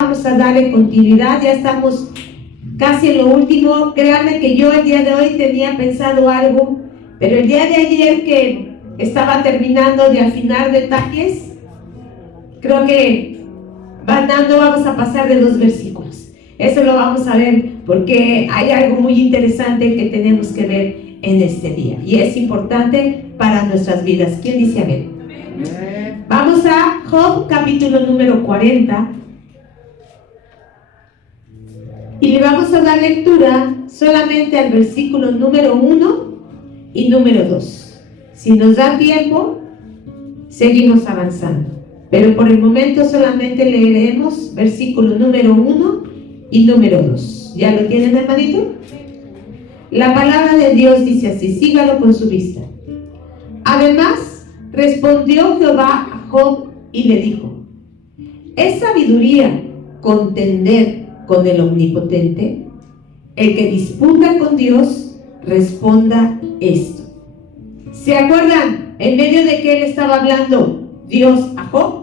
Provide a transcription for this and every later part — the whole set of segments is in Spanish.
Vamos a darle continuidad, ya estamos casi en lo último. Créanme que yo el día de hoy tenía pensado algo, pero el día de ayer que estaba terminando de afinar detalles, creo que no vamos a pasar de 2 versículos. Eso lo vamos a ver porque hay algo muy interesante que tenemos que ver en este día y es importante para nuestras vidas. ¿Quién dice amén? Amén. Vamos a Job capítulo número 40 y le vamos a dar lectura solamente al versículo número 1 y número 2. Si nos da tiempo, seguimos avanzando, pero por el momento solamente leeremos versículo número 1 y número 2. ¿Ya lo tienen, hermanito? La palabra de Dios dice así, sígalo con su vista. Además, respondió Jehová a Job y le dijo: ¿es sabiduría contender con el Omnipotente? El que disputa con Dios, responda esto. ¿Se acuerdan en medio de qué él estaba hablando Dios a Job?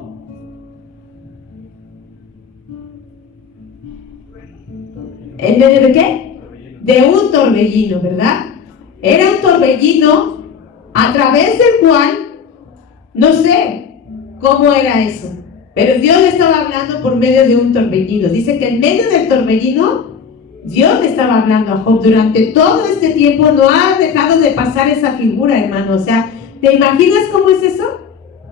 ¿En medio de qué? De un torbellino, ¿verdad? Era un torbellino a través del cual, no sé cómo era eso, pero Dios le estaba hablando por medio de un torbellino. Dice que en medio del torbellino, Dios le estaba hablando a Job. Durante todo este tiempo no ha dejado de pasar esa figura, hermano. O sea, ¿te imaginas cómo es eso?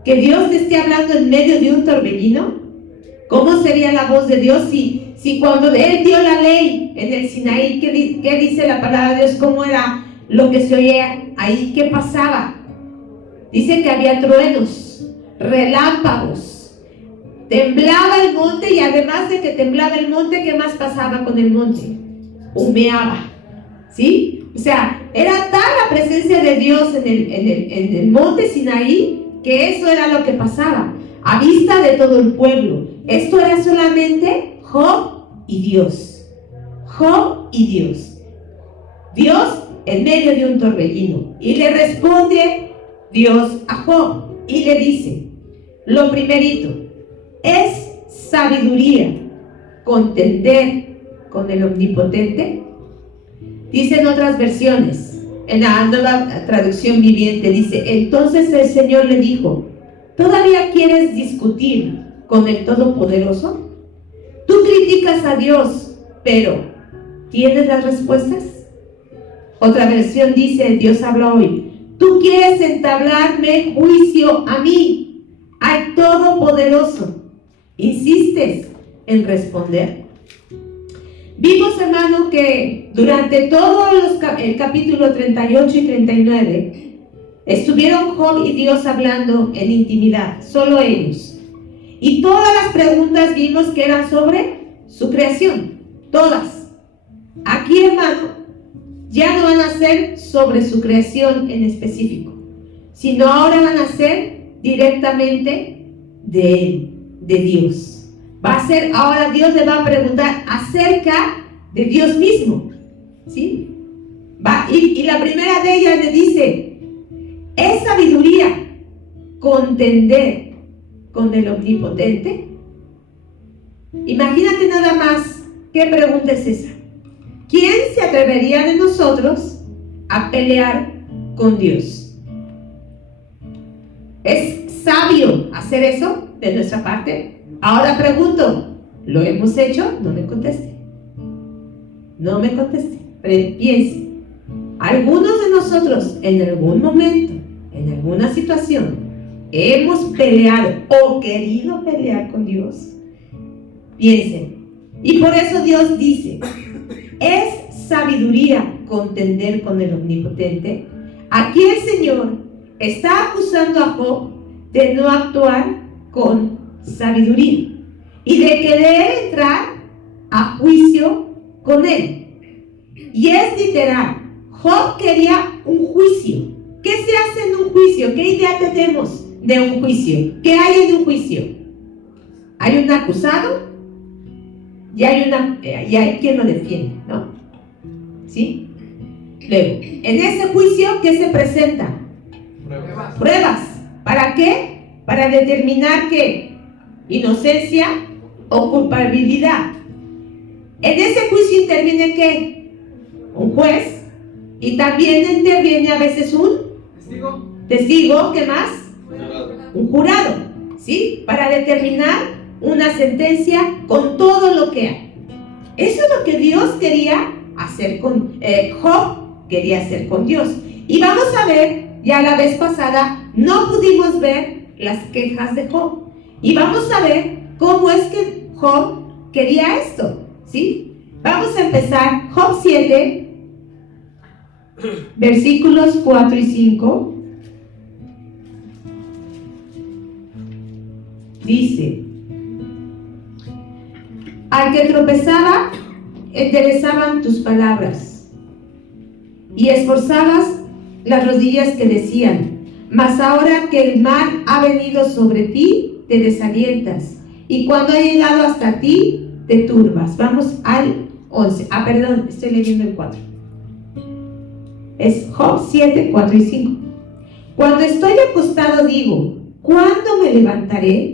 Que Dios te esté hablando en medio de un torbellino. ¿Cómo sería la voz de Dios si cuando Él dio la ley en el Sinaí, ¿qué dice la palabra de Dios? ¿Cómo era lo que se oía ahí? ¿Qué pasaba? Dice que había truenos, relámpagos, temblaba el monte, y además de que temblaba el monte, ¿qué más pasaba con el monte? Humeaba, ¿sí? O sea, era tal la presencia de Dios en el monte Sinaí, que eso era lo que pasaba, a vista de todo el pueblo. Esto era solamente Job y Dios. Job y Dios. Dios en medio de un torbellino. Y le responde Dios a Job y le dice, lo primerito, ¿es sabiduría contender con el Omnipotente? Dicen otras versiones, en la Nueva Traducción Viviente, dice, entonces el Señor le dijo, ¿todavía quieres discutir con el Todopoderoso? Tú criticas a Dios, pero ¿tienes las respuestas? Otra versión dice, Dios habla hoy, tú quieres entablarme juicio a mí, al Todopoderoso. ¿Insistes en responder? Vimos, hermano, que durante todo el capítulo 38 y 39 estuvieron Job y Dios hablando en intimidad, solo ellos. Y todas las preguntas vimos que eran sobre su creación, todas. Aquí, hermano, ya no van a ser sobre su creación en específico, sino ahora van a ser directamente de Él, de Dios. Va a ser, ahora Dios le va a preguntar acerca de Dios mismo, ¿sí? Y la primera de ellas le dice, ¿es sabiduría contender con el Omnipotente? Imagínate nada más, ¿qué pregunta es esa? ¿Quién se atrevería de nosotros a pelear con Dios? ¿Es sabio hacer eso de nuestra parte? Ahora pregunto, ¿lo hemos hecho? No me conteste. No me conteste. Piense. Algunos de nosotros en algún momento, en alguna situación, hemos peleado o querido pelear con Dios. Piensen. Y por eso Dios dice, ¿es sabiduría contender con el Omnipotente? Aquí el Señor está acusando a Job de no actuar con sabiduría y de querer entrar a juicio con él. Y es literal, Job quería un juicio. ¿Qué se hace en un juicio? ¿Qué idea tenemos de un juicio? ¿Qué hay en un juicio? Hay un acusado y hay quien lo defiende, ¿no? ¿Sí? Luego, en ese juicio, ¿qué se presenta? Pruebas. ¿Para qué? Para determinar que inocencia o culpabilidad. En ese juicio interviene ¿qué? Un juez, y también interviene a veces un testigo, ¿qué más? Un jurado, ¿sí? Para determinar una sentencia con todo lo que hay. Eso es lo que Dios quería hacer con Job, quería hacer con Dios. Y vamos a ver, ya la vez pasada no pudimos ver las quejas de Job. Y vamos a ver cómo es que Job quería esto, ¿sí? Vamos a empezar, Job 7, versículos 4 y 5. Dice: al que tropezaba, enderezaban tus palabras, y esforzabas las rodillas que decían, mas ahora que el mal ha venido sobre ti, te desalientas, y cuando ha llegado hasta ti, te turbas. Vamos al 11. Perdón, estoy leyendo el 4. Es Job 7, 4 y 5. Cuando estoy acostado digo, ¿cuándo me levantaré?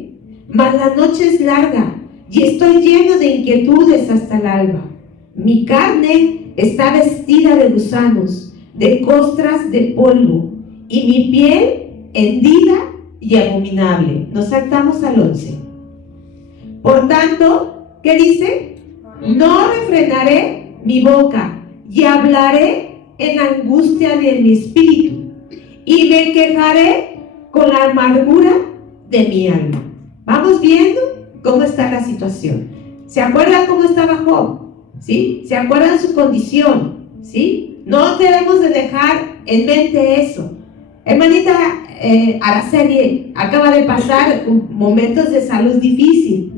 Mas la noche es larga, y estoy lleno de inquietudes hasta el alba. Mi carne está vestida de gusanos, de costras de polvo, y mi piel hendida y abominable. Nos saltamos al 11. Por tanto, ¿qué dice? No refrenaré mi boca, y hablaré en angustia de mi espíritu, y me quejaré con la amargura de mi alma. Vamos viendo cómo está la situación. ¿Se acuerdan cómo estaba Job? ¿Sí? ¿Se acuerdan su condición? ¿Sí? No debemos de dejar en mente eso. Hermanita Araceli acaba de pasar momentos de salud difícil,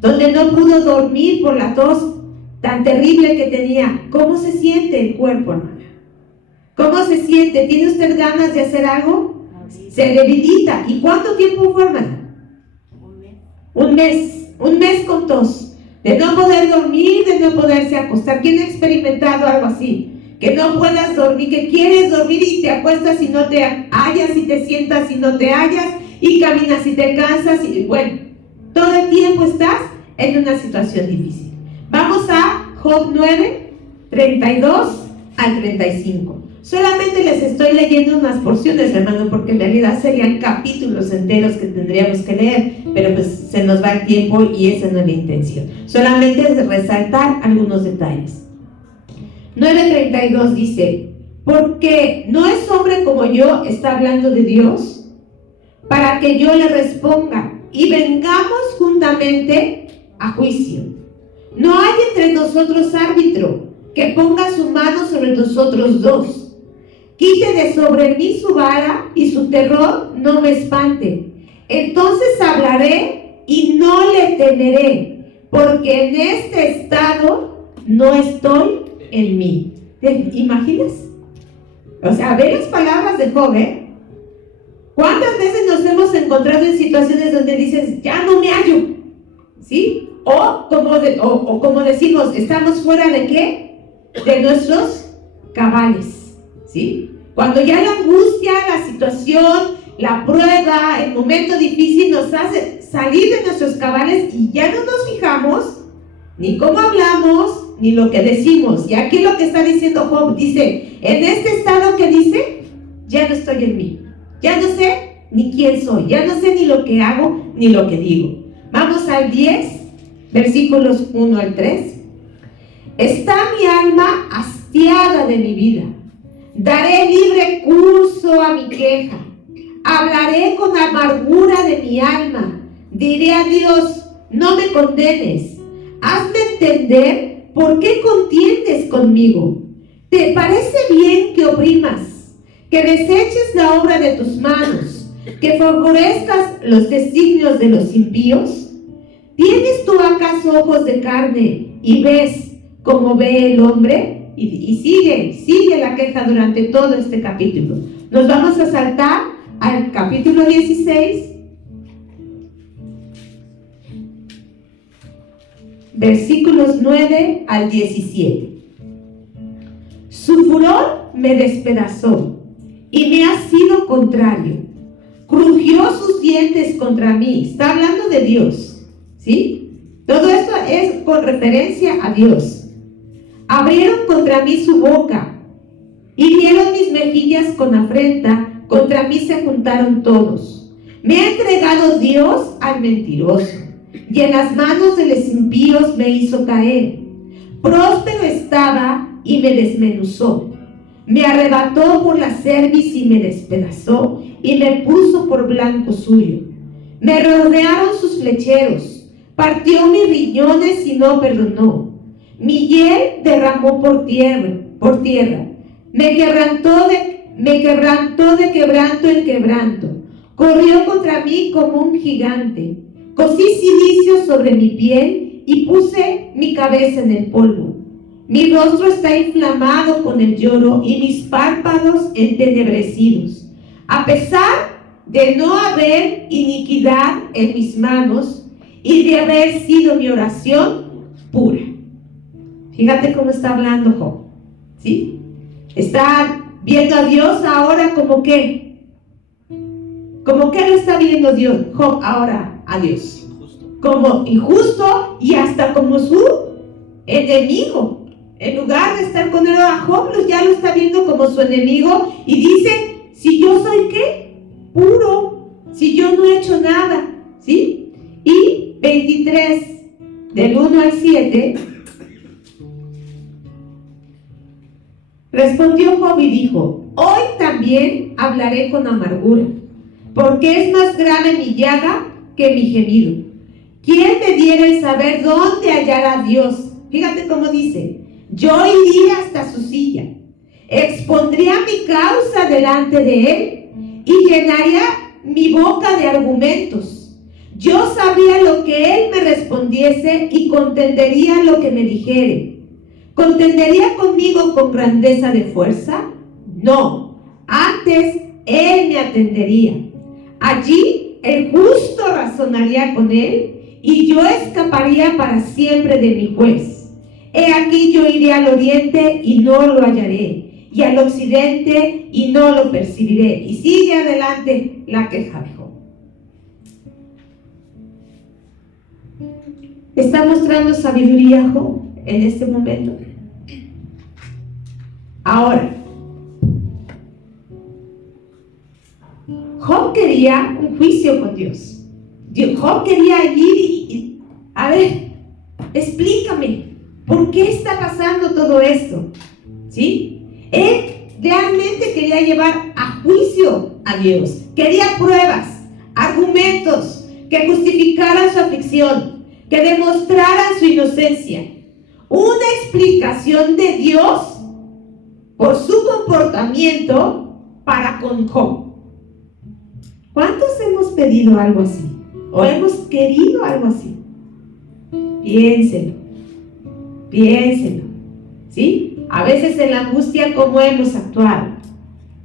donde no pudo dormir por la tos tan terrible que tenía. ¿Cómo se siente el cuerpo, hermana? ¿Cómo se siente? ¿Tiene usted ganas de hacer algo? Se debilita. ¿Y cuánto tiempo fue, hermana? Un mes con tos, de no poder dormir, de no poderse acostar. ¿Quién ha experimentado algo así? Que no puedas dormir, que quieres dormir y te acuestas y no te hallas, y te sientas y no te hallas, y caminas y te cansas, y bueno, todo el tiempo estás en una situación difícil. Vamos a Job 9, 32 al 35. Solamente les estoy leyendo unas porciones, hermano, porque en realidad serían capítulos enteros que tendríamos que leer, pero pues se nos va el tiempo y esa no es la intención. Solamente es resaltar algunos detalles. 9:32 dice: porque no es hombre como yo, está hablando de Dios, para que yo le responda y vengamos juntamente a juicio. No hay entre nosotros árbitro que ponga su mano sobre nosotros dos. Quite de sobre mí su vara, y su terror no me espante. Entonces hablaré y no le temeré, porque en este estado no estoy en mí. ¿Te imaginas? O sea, ve las palabras de Job, ¿eh? ¿Cuántas veces nos hemos encontrado en situaciones donde dices, ya no me hallo? ¿Sí? O como decimos, estamos fuera de ¿qué? De nuestros cabales, ¿sí? Cuando ya la angustia, la situación, la prueba, el momento difícil nos hace salir de nuestros cabales y ya no nos fijamos ni cómo hablamos, ni lo que decimos. Y aquí lo que está diciendo Job, dice, en este estado que dice, ya no estoy en mí. Ya no sé ni quién soy, ya no sé ni lo que hago, ni lo que digo. Vamos al 10, versículos 1 al 3. Está mi alma hastiada de mi vida. Daré libre curso a mi queja. Hablaré con amargura de mi alma. Diré a Dios, no me condenes. Hazme entender por qué contiendes conmigo. ¿Te parece bien que oprimas, que deseches la obra de tus manos, que favorezcas los designios de los impíos? ¿Tienes tú acaso ojos de carne y ves como ve el hombre? Y sigue la queja durante todo este capítulo. Nos vamos a saltar al capítulo 16, versículos 9 al 17. Su furor me despedazó y me ha sido contrario. Crujió sus dientes contra mí. Está hablando de Dios, ¿sí? Todo esto es con referencia a Dios. Abrieron contra mí su boca, hirieron mis mejillas con afrenta, contra mí se juntaron todos. Me ha entregado Dios al mentiroso, y en las manos de los impíos me hizo caer. Próspero estaba y me desmenuzó. Me arrebató por la cerviz y me despedazó, y me puso por blanco suyo. Me rodearon sus flecheros, partió mis riñones y no perdonó. Mi hiel derramó por tierra. Me quebrantó de quebranto en quebranto. Corrió contra mí como un gigante. Cosí cilicio sobre mi piel y puse mi cabeza en el polvo. Mi rostro está inflamado con el lloro y mis párpados entenebrecidos. A pesar de no haber iniquidad en mis manos y de haber sido mi oración pura. Fíjate cómo está hablando Job, ¿sí? Está viendo a Dios ahora como que lo está viendo Dios, Job ahora a Dios. Como injusto y hasta como su enemigo. En lugar de estar con él a Job, ya lo está viendo como su enemigo y dice, si yo soy ¿qué? Puro, si yo no he hecho nada, ¿sí? Y 23, del 1 al 7, respondió Job y dijo, hoy también hablaré con amargura, porque es más grave mi llaga que mi gemido. ¿Quién me diera el saber dónde hallará a Dios? Fíjate cómo dice, yo iría hasta su silla, expondría mi causa delante de él y llenaría mi boca de argumentos. Yo sabría lo que él me respondiese y contendería lo que me dijere. ¿Contendería conmigo con grandeza de fuerza? No, antes él me atendería. Allí el justo razonaría con él y yo escaparía para siempre de mi juez. He aquí yo iré al oriente y no lo hallaré, y al occidente y no lo percibiré. Y sigue adelante la queja de Job. Está mostrando sabiduría Job en este momento. Ahora, Job quería un juicio con Dios. Job quería ir y a ver, explícame, ¿por qué está pasando todo esto? ¿Sí? Él realmente quería llevar a juicio a Dios. Quería pruebas, argumentos que justificaran su aflicción, que demostraran su inocencia. Una explicación de Dios por su comportamiento para con Job. ¿Cuántos hemos pedido algo así? ¿O hemos querido algo así? Piénselo, ¿sí? A veces en la angustia, ¿cómo hemos actuado?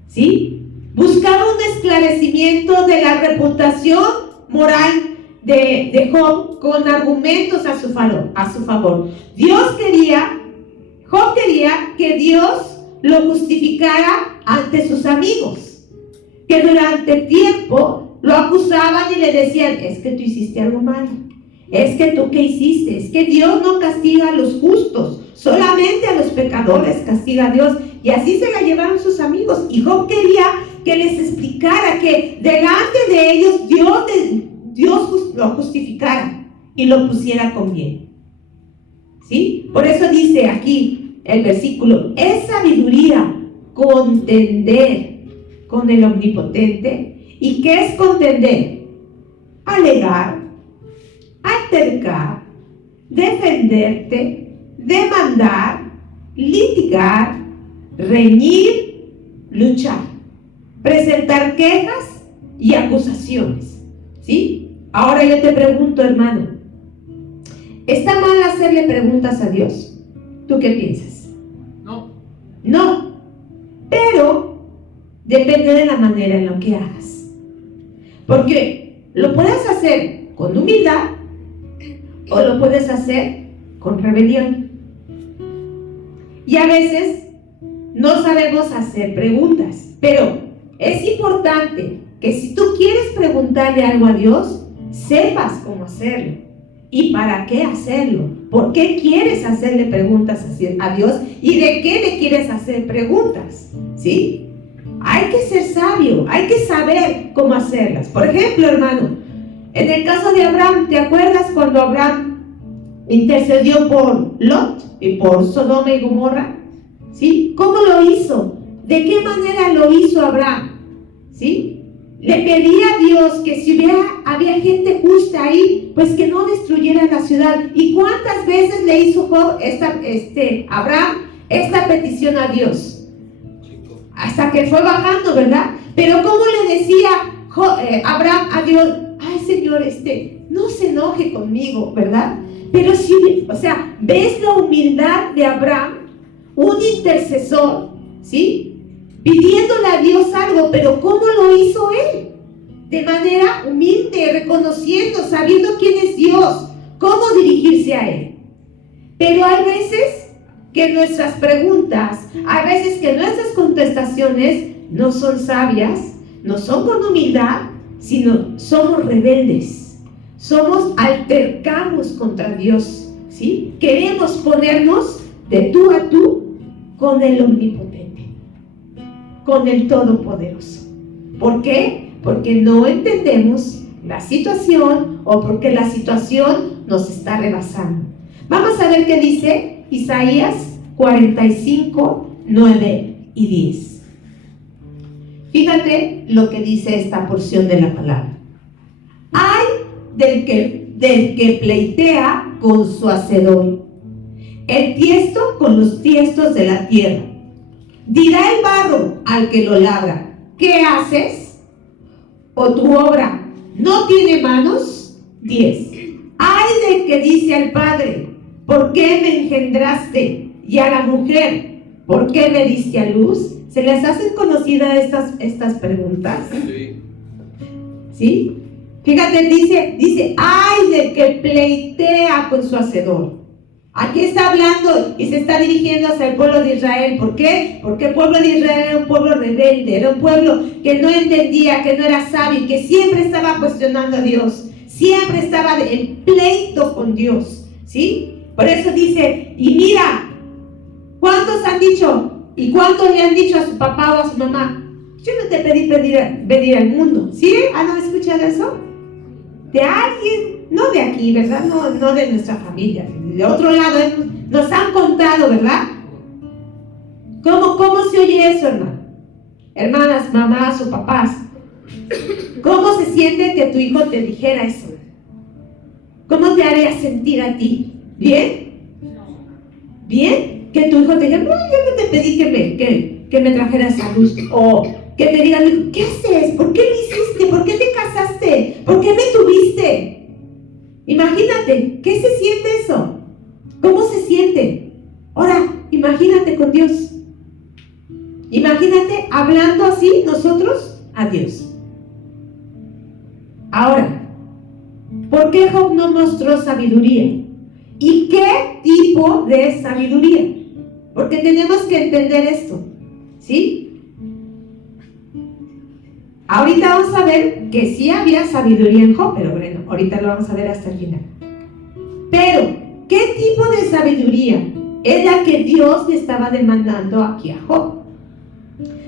¿Sí? Buscaba un esclarecimiento de la reputación moral de Job con argumentos a su favor. Job quería que Dios lo justificara ante sus amigos, que durante tiempo lo acusaban y le decían, es que tú hiciste algo mal, es que tú qué hiciste, es que Dios no castiga a los justos, solamente a los pecadores castiga a Dios. Y así se la llevaron sus amigos, y Job quería que les explicara que delante de ellos Dios lo justificara y lo pusiera con bien, ¿sí? Por eso dice aquí el versículo, es sabiduría contender con el Omnipotente. ¿Y qué es contender? Alegar, altercar, defenderte, demandar, litigar, reñir, luchar, presentar quejas y acusaciones, ¿sí? Ahora yo te pregunto, hermano, ¿está mal hacerle preguntas a Dios? ¿Tú qué piensas? No, pero depende de la manera en la que hagas, porque lo puedes hacer con humildad o lo puedes hacer con rebelión. Y a veces no sabemos hacer preguntas, pero es importante que si tú quieres preguntarle algo a Dios, sepas cómo hacerlo y para qué hacerlo. ¿Por qué quieres hacerle preguntas a Dios y de qué le quieres hacer preguntas? ¿Sí? Hay que ser sabio, hay que saber cómo hacerlas. Por ejemplo, hermano, en el caso de Abraham, ¿te acuerdas cuando Abraham intercedió por Lot y por Sodoma y Gomorra? ¿Sí? ¿Cómo lo hizo? ¿De qué manera lo hizo Abraham? ¿Sí? Le pedía a Dios que si había gente justa ahí, pues que no destruyera la ciudad. ¿Y cuántas veces le hizo Abraham esta petición a Dios? Hasta que fue bajando, ¿verdad? Pero ¿cómo le decía Abraham a Dios? Ay, Señor, no se enoje conmigo, ¿verdad? Pero sí, o sea, ¿ves la humildad de Abraham? Un intercesor, ¿sí? Pidiéndole a Dios algo, pero ¿cómo lo hizo él? De manera humilde, reconociendo, sabiendo quién es Dios, cómo dirigirse a él. Pero hay veces que nuestras preguntas, hay veces que nuestras contestaciones no son sabias, no son con humildad, sino somos rebeldes, altercamos contra Dios, ¿sí? Queremos ponernos de tú a tú con el omnipotente, con el todopoderoso. ¿Por qué? Porque no entendemos la situación o porque la situación nos está rebasando. Vamos a ver qué dice Isaías 45, 9 y 10. Fíjate lo que dice esta porción de la palabra. Ay del que pleitea con su hacedor, el tiesto con los tiestos de la tierra. Dirá el barro al que lo labra: ¿qué haces? ¿O tu obra no tiene manos? 10. Ay del que dice al padre: ¿por qué me engendraste? Y a la mujer: ¿por qué me diste a luz? ¿Se les hacen conocidas estas preguntas? Sí. ¿Sí? Fíjate, dice, ay del que pleitea con su hacedor. Aquí está hablando y se está dirigiendo hacia el pueblo de Israel. ¿Por qué? Porque el pueblo de Israel era un pueblo rebelde, era un pueblo que no entendía, que no era sabio, que siempre estaba cuestionando a Dios, siempre estaba en pleito con Dios, ¿sí? Por eso dice, y mira, ¿cuántos han dicho? ¿Y cuántos le han dicho a su papá o a su mamá? Yo no te pedí venir al mundo, ¿sí? ¿Han escuchado eso? De alguien, no de aquí, ¿verdad? No de nuestra familia, de otro lado, nos han contado, ¿verdad? ¿Cómo se oye eso, hermano? Hermanas, mamás o papás, ¿cómo se siente que tu hijo te dijera eso? ¿Cómo te haría sentir a ti? ¿Bien? ¿Bien? Que tu hijo te diga, no, yo no te pedí que me trajeras a luz. O que te digan, ¿qué haces? ¿Por qué lo hiciste? ¿Por qué te casaste? ¿Por qué me tuviste? Imagínate, ¿qué se siente eso? ¿Cómo se siente? Ahora, imagínate con Dios. Imagínate hablando así nosotros a Dios. Ahora, ¿por qué Job no mostró sabiduría? ¿Y qué tipo de sabiduría? Porque tenemos que entender esto, ¿sí? Ahorita vamos a ver que sí había sabiduría en Job, pero bueno, ahorita lo vamos a ver hasta el final. Pero, ¿qué tipo de sabiduría es la que Dios le estaba demandando aquí a Job?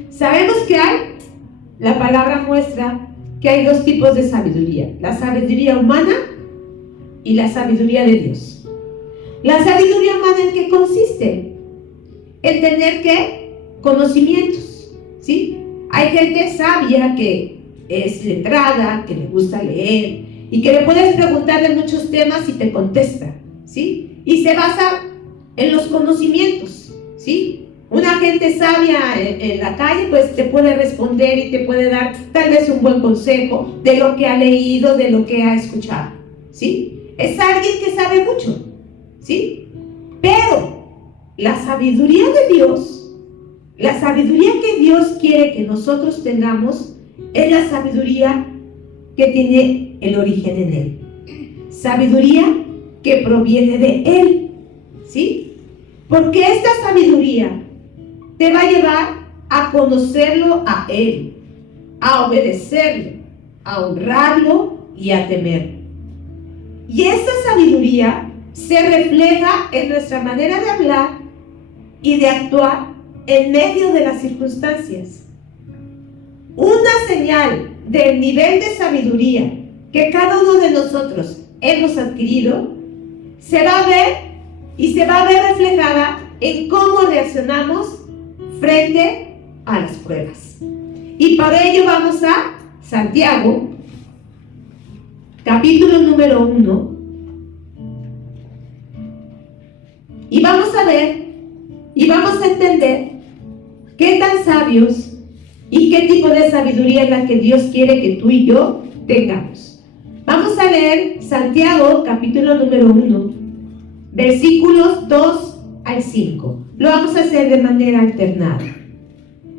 Sabemos que la palabra muestra que hay dos tipos de sabiduría: la sabiduría humana y la sabiduría de Dios. La sabiduría humana, ¿en qué consiste? En tener ¿qué? Conocimientos, ¿sí? Hay gente sabia que es letrada, que le gusta leer y que le puedes preguntar de muchos temas y te contesta, ¿sí? Y se basa en los conocimientos, ¿sí? Una gente sabia en la calle pues te puede responder y te puede dar tal vez un buen consejo de lo que ha leído, de lo que ha escuchado, ¿sí? Es alguien que sabe mucho, ¿sí? Pero la sabiduría de Dios, la sabiduría que Dios quiere que nosotros tengamos, es la sabiduría que tiene el origen en Él. Sabiduría que proviene de Él, ¿sí? Porque esta sabiduría te va a llevar a conocerlo a Él, a obedecerlo, a honrarlo y a temerlo. Y esa sabiduría se refleja en nuestra manera de hablar y de actuar en medio de las circunstancias. Una señal del nivel de sabiduría que cada uno de nosotros hemos adquirido se va a ver y se va a ver reflejada en cómo reaccionamos frente a las pruebas. Y para ello vamos a Santiago, capítulo número 1, y vamos a ver y vamos a entender qué tan sabios y qué tipo de sabiduría es la que Dios quiere que tú y yo tengamos. Vamos a leer Santiago, capítulo número 1, versículos 2 al 5. Lo vamos a hacer de manera alternada.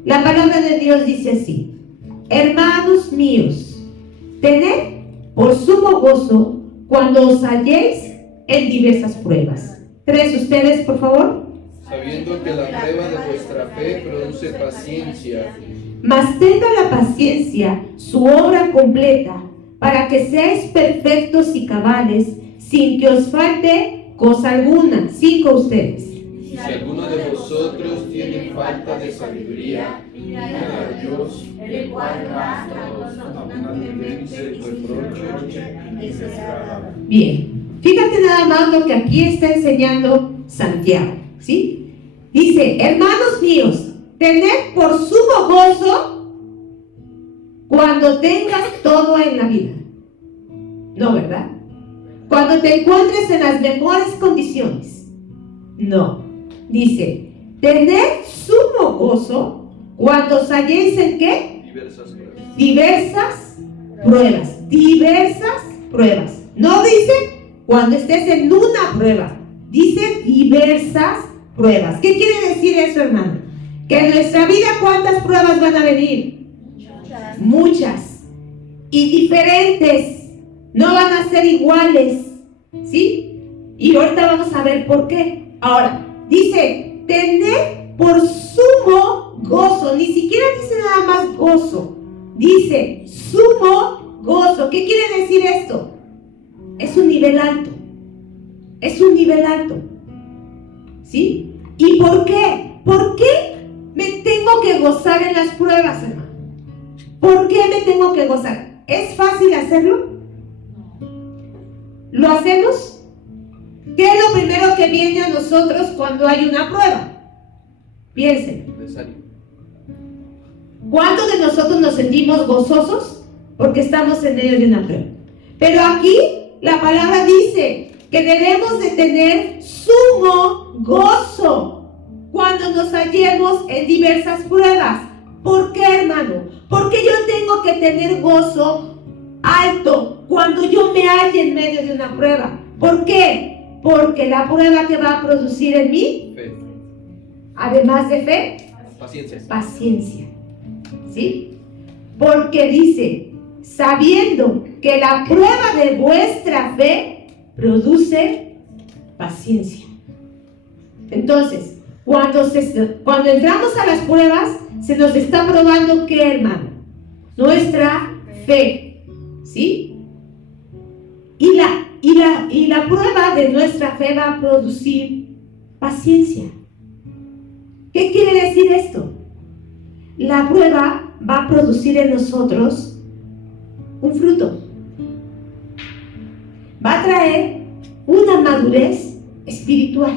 La palabra de Dios dice así: hermanos míos, tened por sumo gozo cuando os halléis en diversas pruebas. 3, ustedes, por favor. Sabiendo que la prueba de vuestra fe produce paciencia. Mas tenga la paciencia su obra completa, para que seáis perfectos y cabales, sin que os falte cosa alguna. 5, ustedes. Si alguno de vosotros tiene falta de sabiduría, pídala a Dios, el cual da a todos abundantemente sin reproche y desagradable. Bien, fíjate nada más lo que aquí está enseñando Santiago, ¿sí? Dice: hermanos míos, tened por sumo gozo cuando tengas todo en la vida. No, ¿verdad? Cuando te encuentres en las mejores condiciones. No. Dice: tened sumo gozo cuando os halléis en ¿qué? Diversas pruebas. Diversas pruebas. No dice cuando estés en una prueba. Dice diversas pruebas. ¿Qué quiere decir eso, hermano? Que en nuestra vida, ¿cuántas pruebas van a venir? Muchas. Y diferentes. No van a ser iguales. ¿Sí? Y ahorita vamos a ver por qué. Ahora, dice: tened por sumo gozo. Ni siquiera dice nada más gozo. Dice sumo gozo. ¿Qué quiere decir esto? Es un nivel alto. Es un nivel alto. ¿Sí? ¿Y por qué? ¿Por qué me tengo que gozar en las pruebas, hermano? ¿Por qué me tengo que gozar? ¿Es fácil hacerlo? ¿Lo hacemos? ¿Qué es lo primero que viene a nosotros cuando hay una prueba? Piensen. ¿Cuántos de nosotros nos sentimos gozosos porque estamos en medio de una prueba? Pero aquí la palabra dice que debemos de tener sumo gozo cuando nos hallemos en diversas pruebas. ¿Por qué, hermano? Porque yo tengo que tener gozo alto cuando yo me halle en medio de una prueba. ¿Por qué? Porque la prueba que va a producir en mí, Fe. además de fe, paciencia. ¿Sí? Porque dice: sabiendo que la prueba de vuestra fe produce paciencia. Entonces, cuando entramos a las pruebas, se nos está probando ¿qué, hermano? Nuestra fe. ¿Sí? Y la prueba de nuestra fe va a producir paciencia. ¿Qué quiere decir esto? La prueba va a producir en nosotros un fruto. Va a traer una madurez espiritual.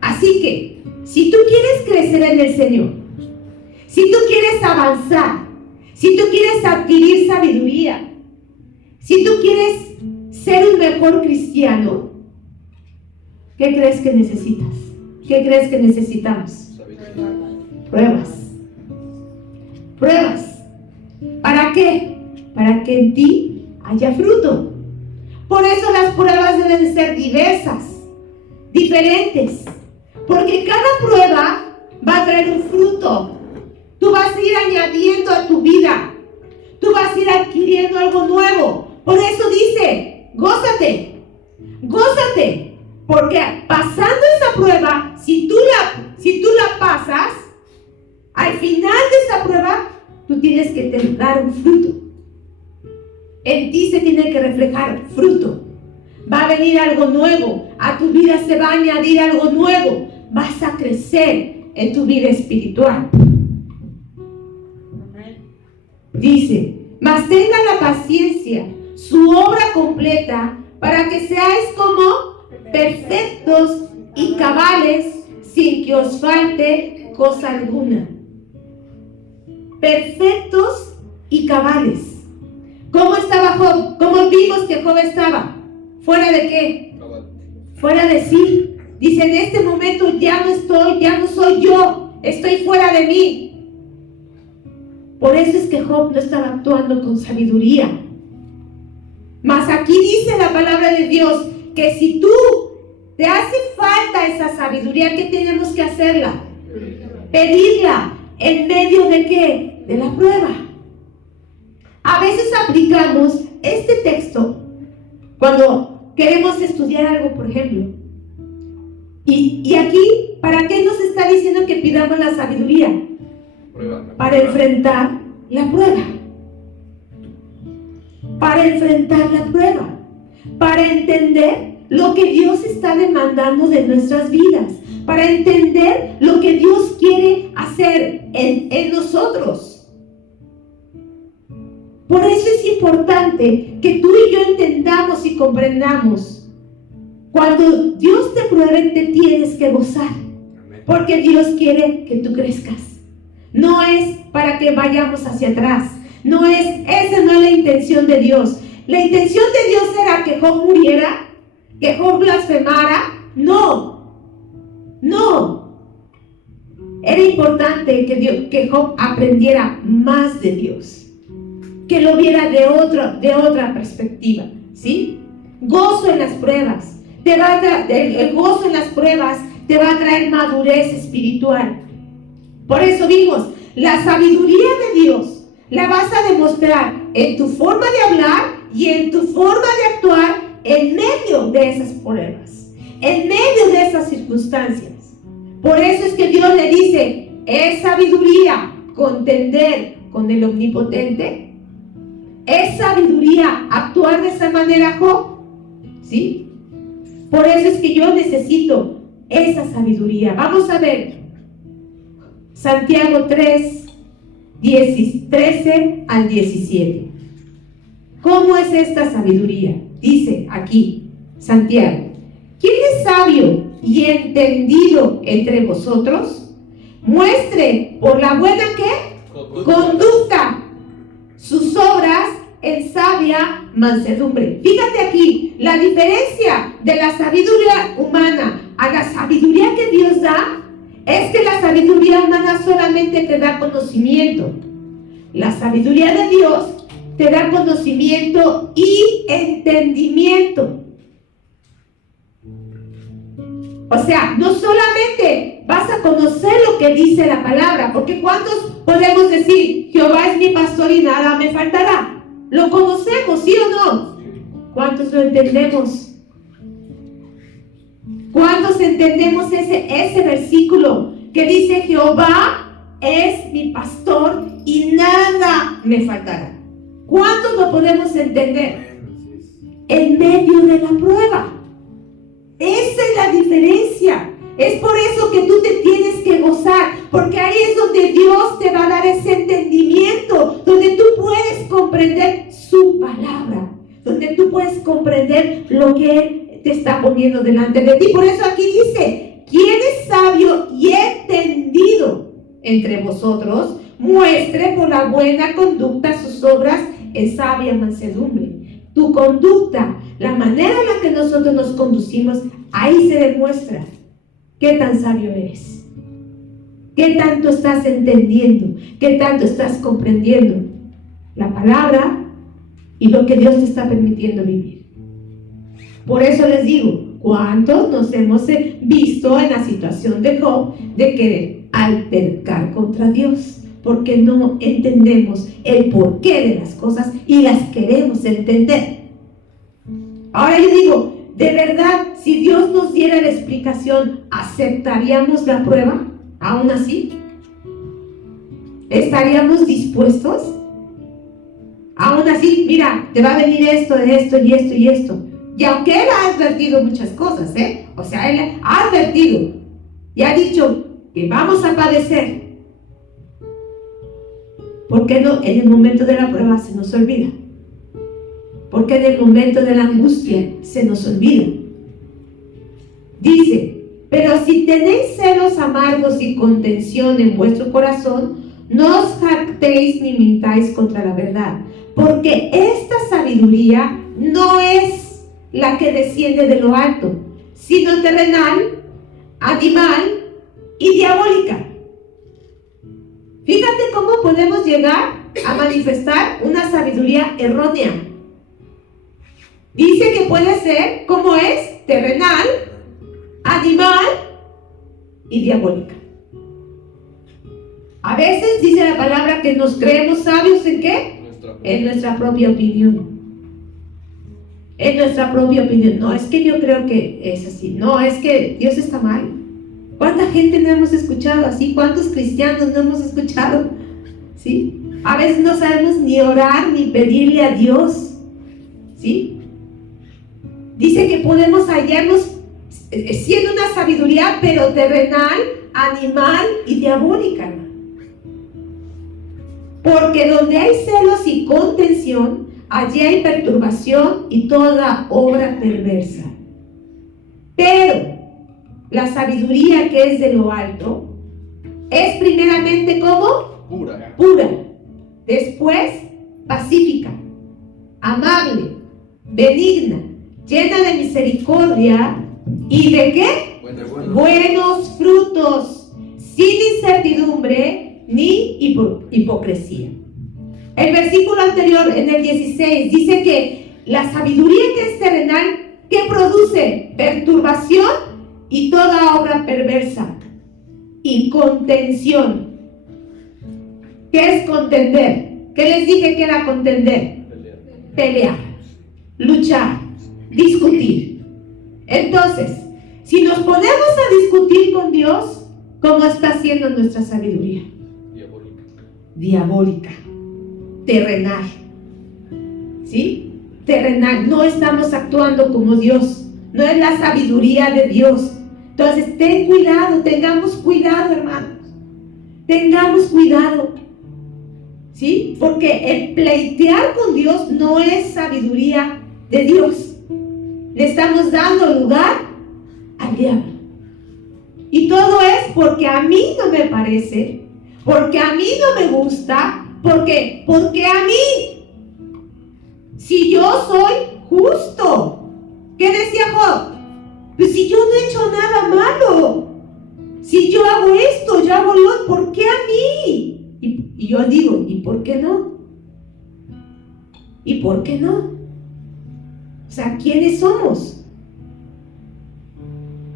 Así que, si tú quieres crecer en el Señor, si tú quieres avanzar, si tú quieres adquirir sabiduría, si tú quieres ser un mejor cristiano, ¿qué crees que necesitas? ¿Qué crees que necesitamos? Pruebas. Pruebas. ¿Para qué? Para que en ti haya fruto. Por eso las pruebas deben ser diversas, diferentes, porque cada prueba va a traer un fruto. Tú vas a ir añadiendo a tu vida, tú vas a ir adquiriendo algo nuevo. Por eso dice: gózate, gózate, porque pasando esa prueba, si tú la pasas, al final de esa prueba, tú tienes que dar un fruto. En ti se tiene que reflejar fruto. Va a venir algo nuevo. A tu vida se va a añadir algo nuevo. Vas a crecer en tu vida espiritual. Dice, mas tengan la paciencia, su obra completa, para que seáis como perfectos y cabales, sin que os falte cosa alguna. Perfectos y cabales. ¿Cómo estaba Job? ¿Cómo vimos que Job estaba? ¿Fuera de qué? Fuera de sí. Dice, en este momento ya no soy yo, estoy fuera de mí. Por eso es que Job no estaba actuando con sabiduría. Mas aquí dice la palabra de Dios que si tú te hace falta esa sabiduría, ¿qué tenemos que hacerla? Pedirla. ¿En medio de qué? De la prueba. A veces aplicamos este texto cuando queremos estudiar algo, por ejemplo. Y aquí, ¿para qué nos está diciendo que pidamos la sabiduría? Para enfrentar la prueba. Para enfrentar la prueba. Para entender lo que Dios está demandando de nuestras vidas. Para entender lo que Dios quiere hacer en nosotros. Por eso es importante que tú y yo entendamos y comprendamos. Cuando Dios te pruebe, te tienes que gozar. Porque Dios quiere que tú crezcas. No es para que vayamos hacia atrás. Esa no es la intención de Dios. La intención de Dios era que Job muriera, que Job blasfemara. No. Era importante que Job aprendiera más de Dios, que lo viera de otra perspectiva, ¿sí? Gozo en las pruebas. El gozo en las pruebas te va a traer madurez espiritual. Por eso vimos, la sabiduría de Dios la vas a demostrar en tu forma de hablar y en tu forma de actuar en medio de esas pruebas, en medio de esas circunstancias. Por eso es que Dios le dice, es sabiduría contender con el Omnipotente. Es sabiduría actuar de esa manera, Job. ¿Sí? Por eso es que yo necesito esa sabiduría. Vamos a ver Santiago 3, 13 al 17. ¿Cómo es esta sabiduría? Dice aquí Santiago, ¿quién es sabio y entendido entre vosotros? Muestre por la buena ¿qué? Conducta sus obras en sabia mansedumbre. Fíjate aquí, la diferencia de la sabiduría humana a la sabiduría que Dios da es que la sabiduría humana solamente te da conocimiento. La sabiduría de Dios te da conocimiento y entendimiento. O sea, no solamente vas a conocer lo que dice la palabra, porque ¿cuántos podemos decir, Jehová es mi pastor y nada me faltará? ¿Lo conocemos, sí o no? ¿Cuántos lo entendemos? ¿Cuántos entendemos ese versículo que dice, Jehová es mi pastor y nada me faltará? ¿Cuántos lo podemos entender? En medio de la prueba. Esa es la diferencia. Es por eso que tú te tienes que gozar, porque ahí es donde Dios te va a dar ese entendimiento, donde tú puedes comprender su palabra, donde tú puedes comprender lo que Él te está poniendo delante de ti. Por eso aquí dice, ¿quién es sabio y entendido entre vosotros? Muestre por la buena conducta sus obras en sabia mansedumbre. Tu conducta, la manera en la que nosotros nos conducimos, ahí se demuestra qué tan sabio eres, qué tanto estás entendiendo, qué tanto estás comprendiendo la palabra y lo que Dios te está permitiendo vivir. Por eso les digo, ¿cuántos nos hemos visto en la situación de Job de querer altercar contra Dios? Porque no entendemos el porqué de las cosas y las queremos entender. Ahora yo digo, de verdad, si Dios nos diera la explicación, ¿aceptaríamos la prueba? ¿Aún así? ¿Estaríamos dispuestos? Aún así, mira, te va a venir esto y esto y esto. Y aunque él ha advertido muchas cosas, o sea, él ha advertido y ha dicho que vamos a padecer. ¿Por qué no? En el momento de la prueba se nos olvida. Porque en el momento de la angustia se nos olvida. Dice, pero si tenéis celos amargos y contención en vuestro corazón, no os jactéis ni mintáis contra la verdad, porque esta sabiduría no es la que desciende de lo alto, sino terrenal, animal y diabólica. Fíjate cómo podemos llegar a manifestar una sabiduría errónea. Dice que puede ser, como es, terrenal, animal y diabólica. A veces dice la palabra que nos creemos sabios ¿en qué? En nuestra propia opinión. En nuestra propia opinión. No, es que yo creo que es así. No, es que Dios está mal. ¿Cuánta gente no hemos escuchado así? ¿Cuántos cristianos no hemos escuchado? ¿Sí? A veces no sabemos ni orar ni pedirle a Dios. ¿Sí? Dice que podemos hallarnos siendo una sabiduría, pero terrenal, animal y diabólica, hermano. Porque donde hay celos y contención, allí hay perturbación y toda obra perversa. Pero la sabiduría que es de lo alto es primeramente ¿cómo? Pura. Después, pacífica, amable, benigna, llena de misericordia y ¿de qué? Buenos frutos, sin incertidumbre ni hipocresía. El versículo anterior, en el 16, dice que la sabiduría que es terrenal, ¿qué produce? Perturbación y toda obra perversa y contención. ¿Qué es contender? ¿Qué les dije que era contender? Pelear, luchar, discutir. Entonces, si nos ponemos a discutir con Dios, ¿cómo está siendo nuestra sabiduría? Diabólica, terrenal. ¿Sí? Terrenal. No estamos actuando como Dios. No es la sabiduría de Dios. Entonces, ten cuidado, tengamos cuidado, hermanos. Tengamos cuidado. ¿Sí? Porque el pleitear con Dios no es sabiduría de Dios. Le estamos dando lugar al diablo. Y todo es porque a mí no me parece, porque a mí no me gusta, porque a mí, si yo soy justo. ¿Qué decía Job? Pues si yo no he hecho nada malo, si yo hago esto, yo hago lo, ¿por qué a mí? Y yo digo, ¿y por qué no? ¿Y por qué no? O sea, ¿quiénes somos?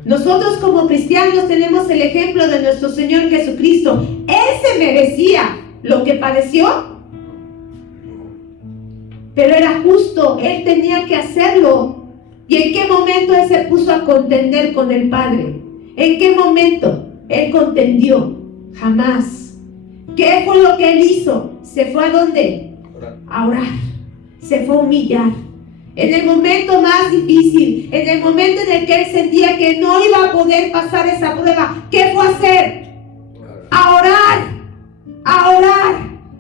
Nosotros como cristianos tenemos el ejemplo de nuestro Señor Jesucristo. Él se merecía lo que padeció, pero era justo, Él tenía que hacerlo. ¿Y en qué momento Él se puso a contender con el Padre? ¿En qué momento Él contendió? Jamás. ¿Qué fue lo que Él hizo? ¿Se fue a dónde? A orar. Se fue a humillar. En el momento más difícil, en el momento en el que Él sentía que no iba a poder pasar esa prueba, ¿qué fue a hacer? A orar,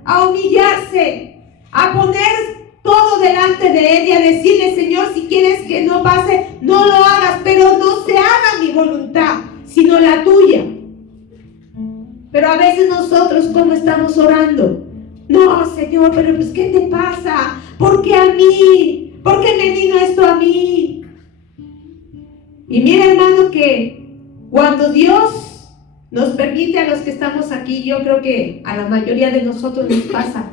a humillarse, a poner todo delante de Él y a decirle, Señor, si quieres que no pase, no lo hagas, pero no se haga mi voluntad, sino la tuya. Pero a veces nosotros, ¿cómo estamos orando? No, Señor, pero pues, ¿qué te pasa? ¿Por qué a mí? ¿Por qué me vino esto a mí? Y mira, hermano, que cuando Dios nos permite a los que estamos aquí, yo creo que a la mayoría de nosotros nos pasa.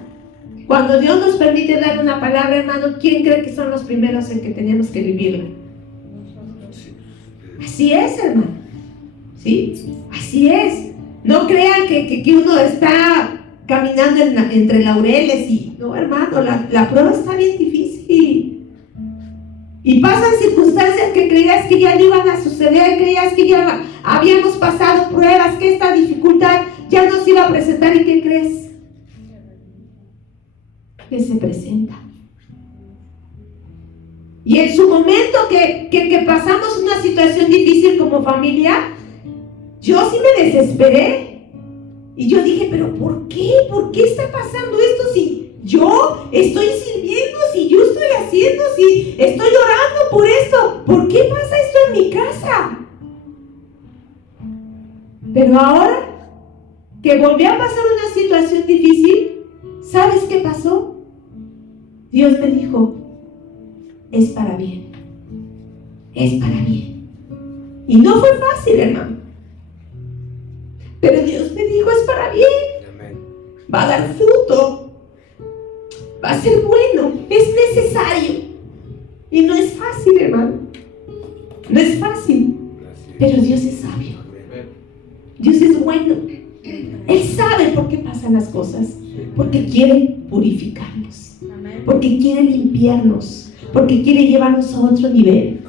Cuando Dios nos permite dar una palabra, hermano, ¿quién cree que son los primeros en que tenemos que vivirla? Así es, hermano. ¿Sí? Así es. No crean que uno está caminando entre laureles y... No, hermano, la prueba está bien difícil. Y pasan circunstancias que creías que ya no iban a suceder, creías que ya habíamos pasado pruebas, que esta dificultad ya no se iba a presentar. ¿Y qué crees? Que se presenta. Y en su momento que pasamos una situación difícil como familia, yo sí me desesperé. Y yo dije, pero ¿por qué? ¿Por qué está pasando esto si yo estoy sirviendo, si yo estoy haciendo, si estoy orando por esto? ¿Por qué pasa esto en mi casa? Pero ahora que volví a pasar una situación difícil, ¿sabes qué pasó? Dios me dijo, es para bien. Es para bien. Y no fue fácil, hermano. Pero Dios me dijo, es para bien. Va a dar fruto. Va a ser bueno. Es necesario. Y no es fácil, hermano. No es fácil. Pero Dios es sabio. Dios es bueno. Él sabe por qué pasan las cosas. Porque quiere purificarnos. Porque quiere limpiarnos. Porque quiere llevarnos a otro nivel.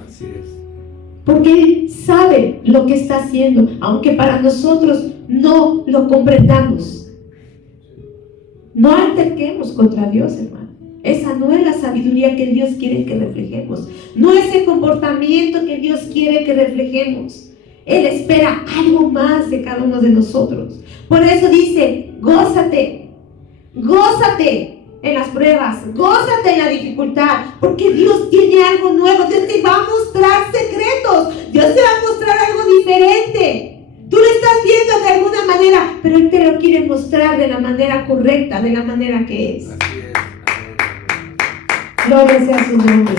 Porque Él sabe lo que está haciendo, aunque para nosotros no lo comprendamos. No alterquemos contra Dios, hermano. Esa no es la sabiduría que Dios quiere que reflejemos. No es el comportamiento que Dios quiere que reflejemos. Él espera algo más de cada uno de nosotros. Por eso dice, gózate. Gózate en las pruebas, gózate en la dificultad, porque Dios tiene algo nuevo. Dios te va a mostrar secretos. Dios te va a mostrar algo diferente. Tú lo estás viendo de alguna manera, pero Él te lo quiere mostrar de la manera correcta, de la manera que es. Gloria sea su nombre.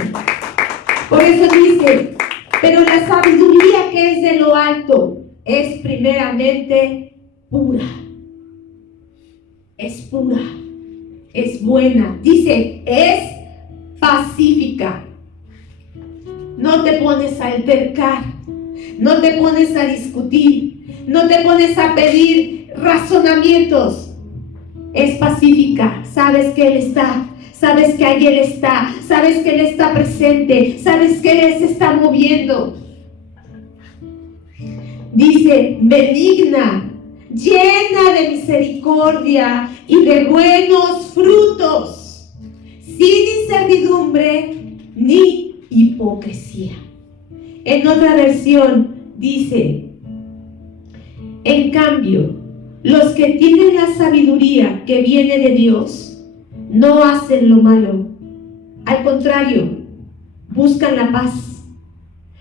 Por eso dice, pero la sabiduría que es de lo alto es primeramente pura. Es pura. Es buena. Dice, es pacífica. No te pones a altercar. No te pones a discutir. No te pones a pedir razonamientos. Es pacífica. Sabes que Él está. Sabes que ahí Él está. Sabes que Él está presente. Sabes que Él se está moviendo. Dice, benigna, llena de misericordia y de buenos frutos, sin incertidumbre ni hipocresía. En otra versión dice, en cambio, los que tienen la sabiduría que viene de Dios, no hacen lo malo. Al contrario, buscan la paz.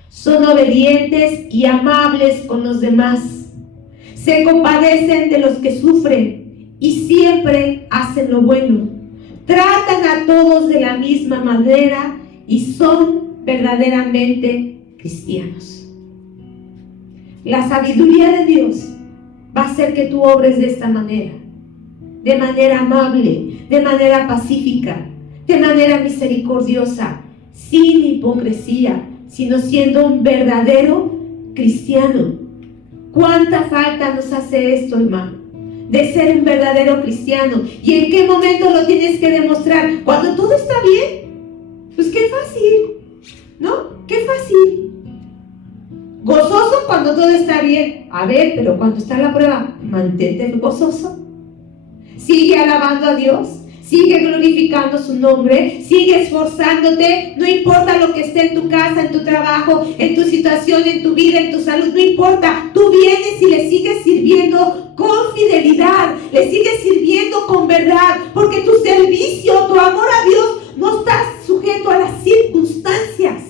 Son obedientes y amables con los demás. Se compadecen de los que sufren y siempre hacen lo bueno. Tratan a todos de la misma manera y son verdaderamente cristianos. La sabiduría de Dios va a hacer que tú obres de esta manera, de manera amable, de manera pacífica, de manera misericordiosa, sin hipocresía, sino siendo un verdadero cristiano. ¿Cuánta falta nos hace esto, hermano? De ser un verdadero cristiano. ¿Y en qué momento lo tienes que demostrar? Cuando todo está bien. Pues qué fácil, ¿no? Qué fácil. Gozoso cuando todo está bien. A ver, pero cuando está la prueba, mantente gozoso. Sigue alabando a Dios. Sigue glorificando su nombre, sigue esforzándote, no importa lo que esté en tu casa, en tu trabajo, en tu situación, en tu vida, en tu salud, no importa. Tú vienes y le sigues sirviendo con fidelidad, le sigues sirviendo con verdad, porque tu servicio, tu amor a Dios no está sujeto a las circunstancias.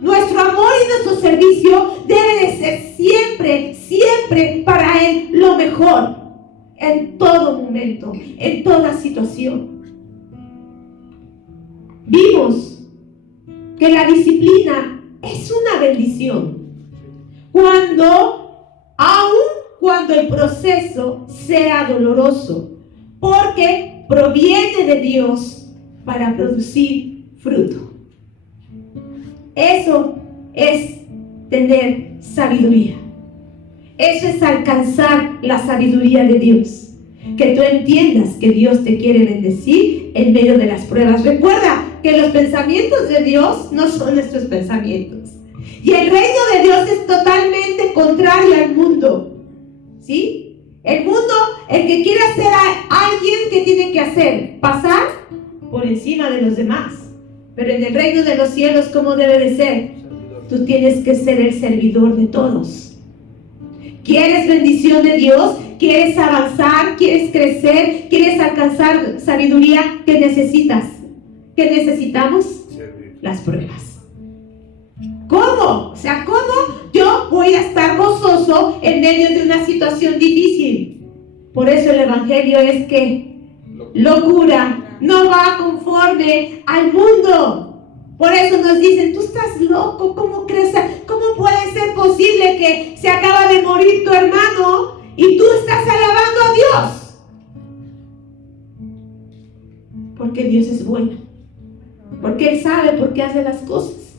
Nuestro amor y nuestro servicio debe de ser siempre, siempre para Él lo mejor. En todo momento, en toda situación. Vimos que la disciplina es una bendición. Aun cuando el proceso sea doloroso, porque proviene de Dios para producir fruto. Eso es tener sabiduría. Eso es alcanzar la sabiduría de Dios. Que tú entiendas que Dios te quiere bendecir en medio de las pruebas. Recuerda que los pensamientos de Dios no son nuestros pensamientos. Y el reino de Dios es totalmente contrario al mundo. ¿Sí? El mundo, el que quiere hacer a alguien, ¿qué tiene que hacer? Pasar por encima de los demás. Pero en el reino de los cielos, ¿cómo debe de ser? Tú tienes que ser el servidor de todos. ¿Quieres bendición de Dios? ¿Quieres avanzar? ¿Quieres crecer? ¿Quieres alcanzar sabiduría? ¿Qué necesitas? ¿Qué necesitamos? Las pruebas. ¿Cómo? O sea, ¿cómo yo voy a estar gozoso en medio de una situación difícil? Por eso el evangelio es que locura, no va conforme al mundo. Por eso nos dicen, tú estás loco, ¿cómo crees? ¿Cómo puede ser posible que se acaba de morir tu hermano y tú estás alabando a Dios? Porque Dios es bueno. Porque Él sabe por qué hace las cosas.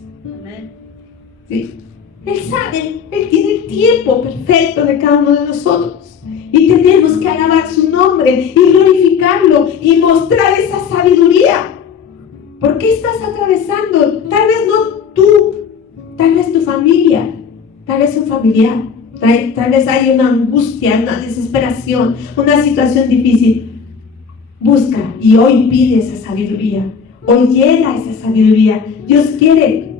¿Sí? Él sabe, Él tiene el tiempo perfecto de cada uno de nosotros. Y tenemos que alabar su nombre y glorificarlo y mostrar esa sabiduría. ¿Por qué estás atravesando? Tal vez no tú, tal vez tu familia, tal vez un familiar, tal vez hay una angustia, una desesperación, una situación difícil. Busca y hoy pide esa sabiduría. Hoy llega esa sabiduría. Dios quiere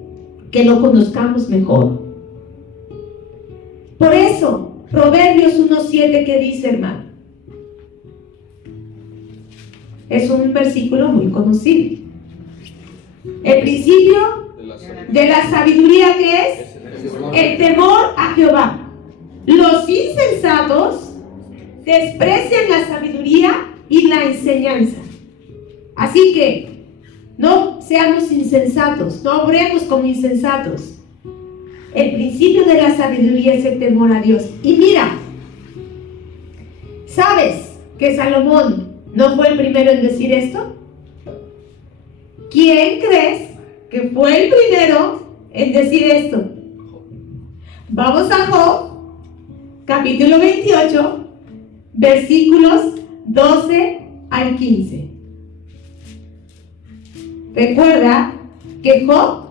que lo conozcamos mejor. Por eso, Proverbios 1:7, ¿qué dice, hermano? Es un versículo muy conocido. El principio de la sabiduría, ¿qué es? El temor a Jehová. Los insensatos desprecian la sabiduría y la enseñanza. Así que no seamos insensatos, no obremos como insensatos. El principio de la sabiduría es el temor a Dios. Y mira, ¿sabes que Salomón no fue el primero en decir esto? ¿Quién crees que fue el primero en decir esto? Vamos a Job, capítulo 28, versículos 12 al 15. Recuerda que Job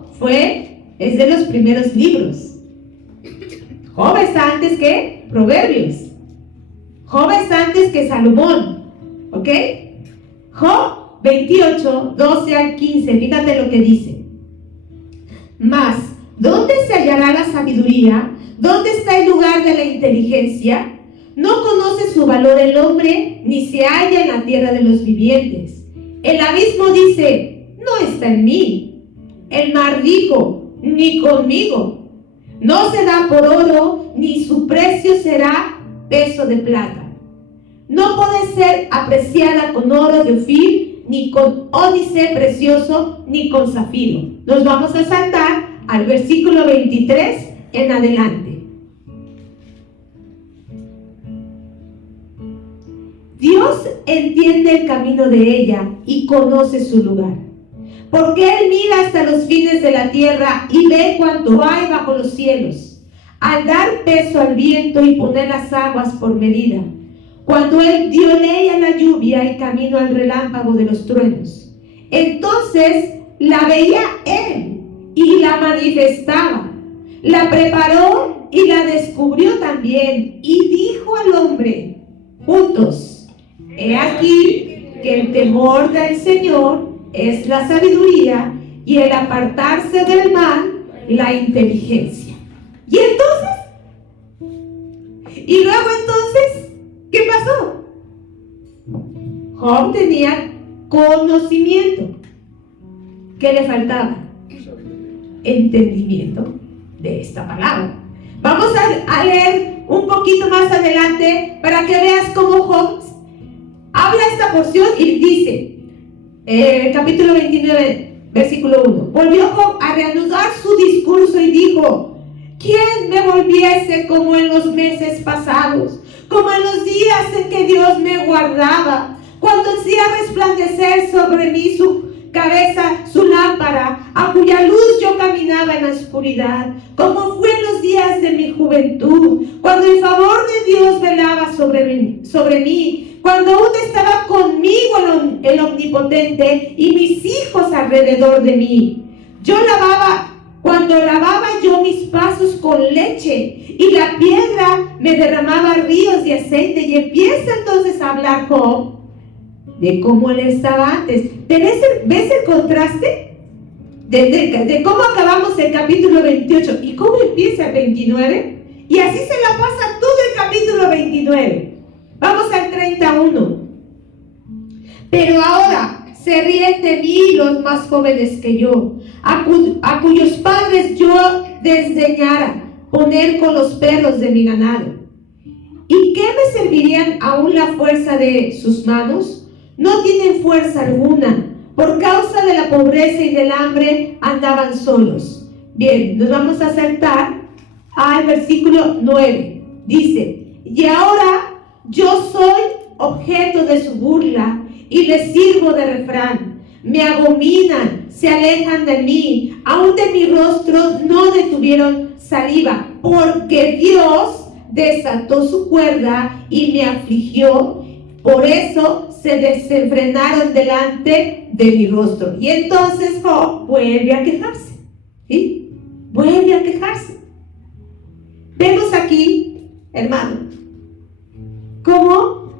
es de los primeros libros. Job está antes que Proverbios. Job está antes que Salomón. ¿Ok? Job 28, 12 al 15, fíjate lo que dice. Mas, ¿dónde se hallará la sabiduría? ¿Dónde está el lugar de la inteligencia? No conoce su valor el hombre, ni se halla en la tierra de los vivientes. El abismo dice, no está en mí. El mar dijo, ni conmigo. No se da por oro, ni su precio será peso de plata. No puede ser apreciada con oro de Ofir, ni con ónice precioso, ni con zafiro. Nos vamos a saltar al versículo 23 en adelante. Dios entiende el camino de ella y conoce su lugar. Porque Él mira hasta los fines de la tierra y ve cuánto hay bajo los cielos, al dar peso al viento y poner las aguas por medida. Cuando Él dio ley a la lluvia y camino al relámpago de los truenos. Entonces la veía Él y la manifestaba. La preparó y la descubrió también. Y dijo al hombre, juntos, he aquí que el temor del Señor es la sabiduría y el apartarse del mal, la inteligencia. Y luego entonces, ¿qué pasó? Job tenía conocimiento. ¿Qué le faltaba? Entendimiento de esta palabra. Vamos a leer un poquito más adelante para que veas cómo Job habla esta porción y dice, capítulo 29, versículo 1. Volvió Job a reanudar su discurso y dijo, ¿quién me volviese como en los meses pasados? Como en los días en que Dios me guardaba, cuando hacía resplandecer sobre mí su cabeza, su lámpara, a cuya luz yo caminaba en la oscuridad, como fue en los días de mi juventud, cuando el favor de Dios velaba sobre mí, cuando aún estaba conmigo el Omnipotente y mis hijos alrededor de mí. Cuando lavaba yo mis pasos con leche y la piedra me derramaba ríos de aceite. Y empieza entonces a hablar Job de cómo él estaba antes. ¿Ves el contraste? de cómo acabamos el capítulo 28 y cómo empieza el 29, y así se la pasa todo el capítulo 29. Vamos al 31. Pero ahora se ríen de mí los más jóvenes que yo, a cuyos padres yo desdeñara poner con los perros de mi ganado. ¿Y qué me servirían aún la fuerza de sus manos? No tienen fuerza alguna. Por causa de la pobreza y del hambre andaban solos. Bien, nos vamos a saltar al versículo 9. Dice: y ahora yo soy objeto de su burla y les sirvo de refrán. Me abominan, se alejan de mí, aún de mi rostro no detuvieron saliva, porque Dios desató su cuerda y me afligió. Por eso se desenfrenaron delante de mi rostro. Y entonces Job vuelve a quejarse. ¿Sí? Vuelve a quejarse. Vemos aquí, hermano, cómo,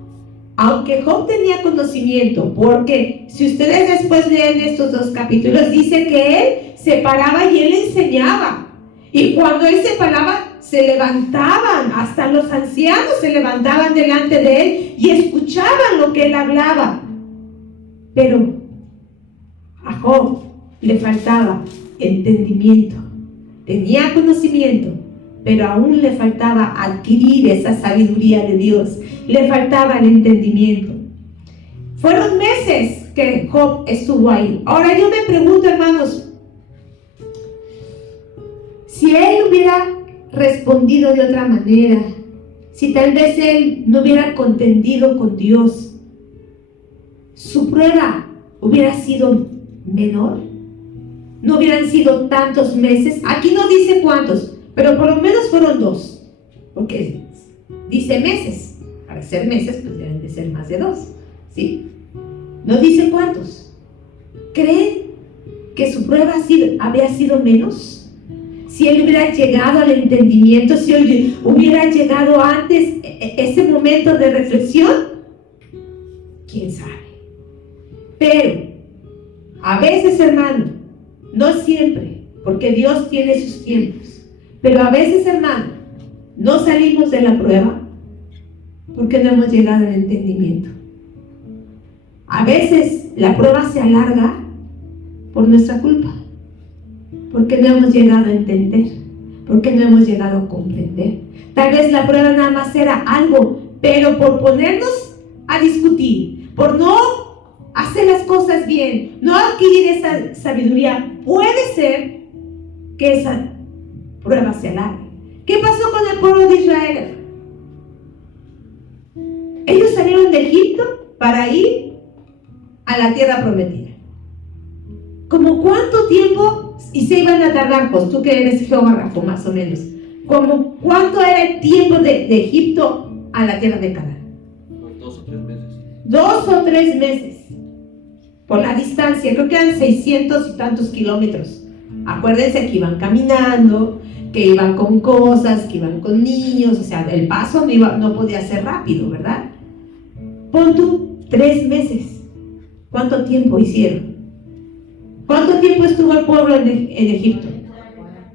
aunque Job tenía conocimiento, porque si ustedes después leen estos dos capítulos, dice que él se paraba y él enseñaba. Y cuando él se paraba, se levantaban, hasta los ancianos se levantaban delante de él y escuchaban lo que él hablaba. Pero a Job le faltaba entendimiento. Tenía conocimiento, pero aún le faltaba adquirir esa sabiduría de Dios. Le faltaba el entendimiento. Fueron meses que Job estuvo ahí. Ahora yo me pregunto, hermanos, si él hubiera respondido de otra manera, si tal vez él no hubiera contendido con Dios, su prueba hubiera sido menor, no hubieran sido tantos meses. Aquí no dice cuántos, pero por lo menos fueron 2, porque dice meses. Para ser meses, pues deben de ser más de 2, ¿sí? No dice cuántos. ¿Creen que su prueba había sido menos? Si él hubiera llegado al entendimiento, si él hubiera llegado antes ese momento de reflexión, quién sabe. Pero a veces, hermano, no siempre, porque Dios tiene sus tiempos, pero a veces, hermano, no salimos de la prueba porque no hemos llegado al entendimiento. A veces la prueba se alarga por nuestra culpa, porque no hemos llegado a entender, porque no hemos llegado a comprender. Tal vez la prueba nada más era algo, pero por ponernos a discutir, por no hacer las cosas bien, no adquirir esa sabiduría, puede ser que esa prueba se alargue. ¿Qué pasó con el pueblo de Israel? Ellos salieron de Egipto para ir a la tierra prometida. ¿Cómo cuánto tiempo? Y se iban a tardar, pues tú que eres geógrafo más o menos, ¿cómo cuánto era el tiempo de Egipto a la tierra de Canaán? 2 o 3 meses. 2 o 3 meses. Por la distancia, creo que eran 600 y tantos kilómetros. Acuérdense que iban caminando, que iban con cosas, que iban con niños, o sea, el paso no podía ser rápido, ¿verdad? Pon tú 3 meses. ¿Cuánto tiempo hicieron? ¿Cuánto tiempo estuvo el pueblo en Egipto?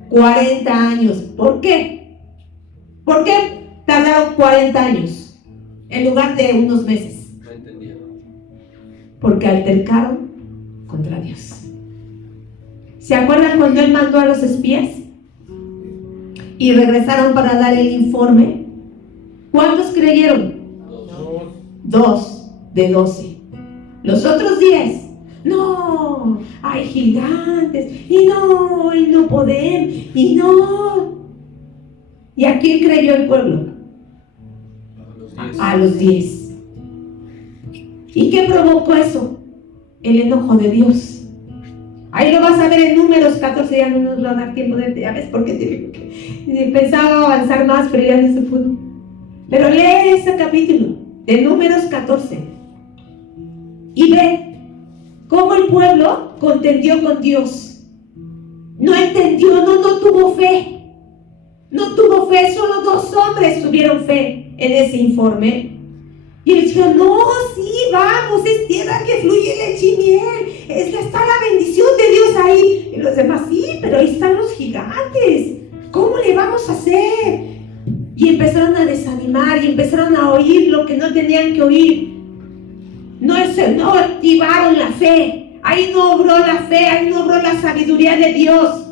40 años. ¿Por qué? ¿Por qué tardaron 40 años en lugar de unos meses? No entendía. Porque altercaron contra Dios. ¿Se acuerdan cuando Él mandó a los espías? Y regresaron para dar el informe. ¿Cuántos creyeron? 2 de 12. Los otros 10. No, hay gigantes, y no podemos, y no. ¿Y a quién creyó el pueblo? A los 10. ¿Y qué provocó eso? El enojo de Dios. Ahí lo vas a ver en Números 14, ya no nos va a dar tiempo de, ya ves por qué pensaba avanzar más, pero ya no se pudo. Pero lee ese capítulo de Números 14 y ve cómo el pueblo contendió con Dios. No entendió, no tuvo fe. No tuvo fe, solo 2 hombres tuvieron fe en ese informe. Y él dijo, no, sí, vamos, es tierra que fluye leche y miel. está la bendición de Dios ahí. Y los demás, sí, pero ahí están los gigantes. ¿Cómo le vamos a hacer? Y empezaron a desanimar y empezaron a oír lo que no tenían que oír. No activaron la fe. Ahí no obró la fe, ahí no obró la sabiduría de Dios.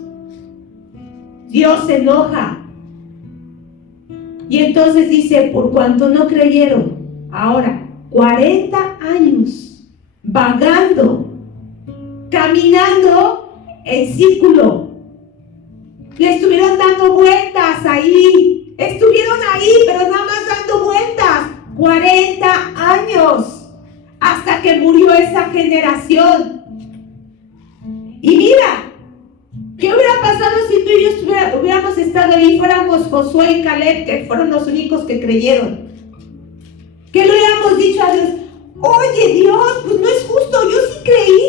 Dios se enoja. Y entonces dice, por cuanto no creyeron, ahora 40 años vagando, caminando en círculo. Le estuvieron dando vueltas ahí. Estuvieron ahí, pero nada más dando vueltas. 40 años. Hasta que murió esa generación. Y mira, ¿qué hubiera pasado si tú y yo hubiéramos estado ahí? Fuéramos Josué y Caleb, que fueron los únicos que creyeron. ¿Qué le hubiéramos dicho a Dios? Oye, Dios, pues no es justo, yo sí creí.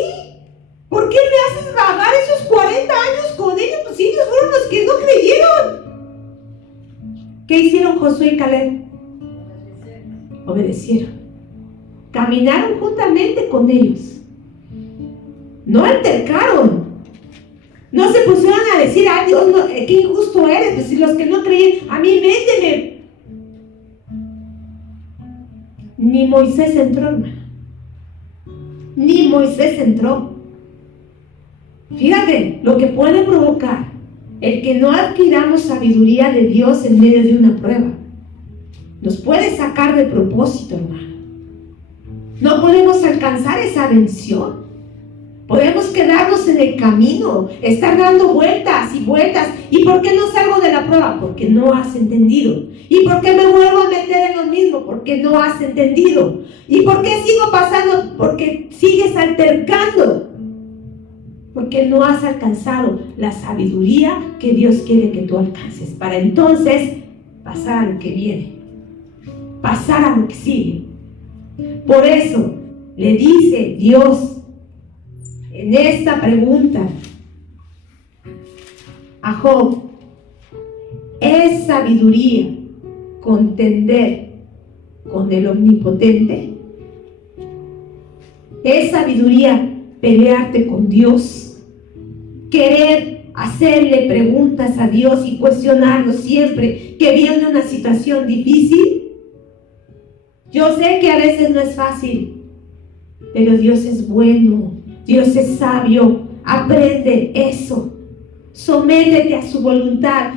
¿Por qué me haces vagar esos 40 años con ellos? Pues ellos fueron los que no creyeron. ¿Qué hicieron Josué y Caleb? Obedecieron. Caminaron juntamente con ellos. No altercaron. No se pusieron a decir, ay Dios, no, qué injusto eres. Pues si los que no creían, a mí méteme. Ni Moisés entró, hermano. Ni Moisés entró. Fíjate lo que puede provocar el que no adquiramos sabiduría de Dios en medio de una prueba. Nos puede sacar de propósito, hermano. No podemos alcanzar esa bendición. Podemos quedarnos en el camino, estar dando vueltas y vueltas. ¿Y por qué no salgo de la prueba? Porque no has entendido. ¿Y por qué me vuelvo a meter en lo mismo? Porque no has entendido. ¿Y por qué sigo pasando? Porque sigues altercando. Porque no has alcanzado la sabiduría que Dios quiere que tú alcances. Para entonces pasar a lo que viene. Pasar a lo que sigue. Por eso le dice Dios en esta pregunta a Job: ¿es sabiduría contender con el Omnipotente? ¿Es sabiduría pelearte con Dios? ¿Querer hacerle preguntas a Dios y cuestionarlo siempre que viene una situación difícil? Yo sé que a veces no es fácil, pero Dios es bueno, Dios es sabio. Aprende eso. Sométete a su voluntad.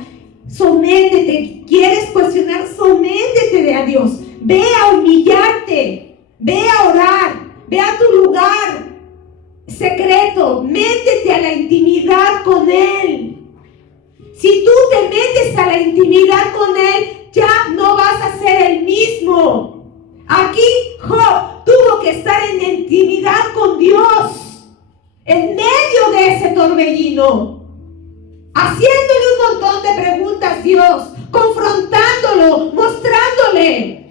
Sométete. ¿Quieres cuestionar? Sométete a Dios. Ve a humillarte. Ve a orar. Ve a tu lugar secreto. Métete a la intimidad con Él. Si tú te metes a la intimidad con Él, ya no vas a ser el mismo. Aquí Job tuvo que estar en intimidad con Dios, en medio de ese torbellino, haciéndole un montón de preguntas a Dios, confrontándolo, mostrándole.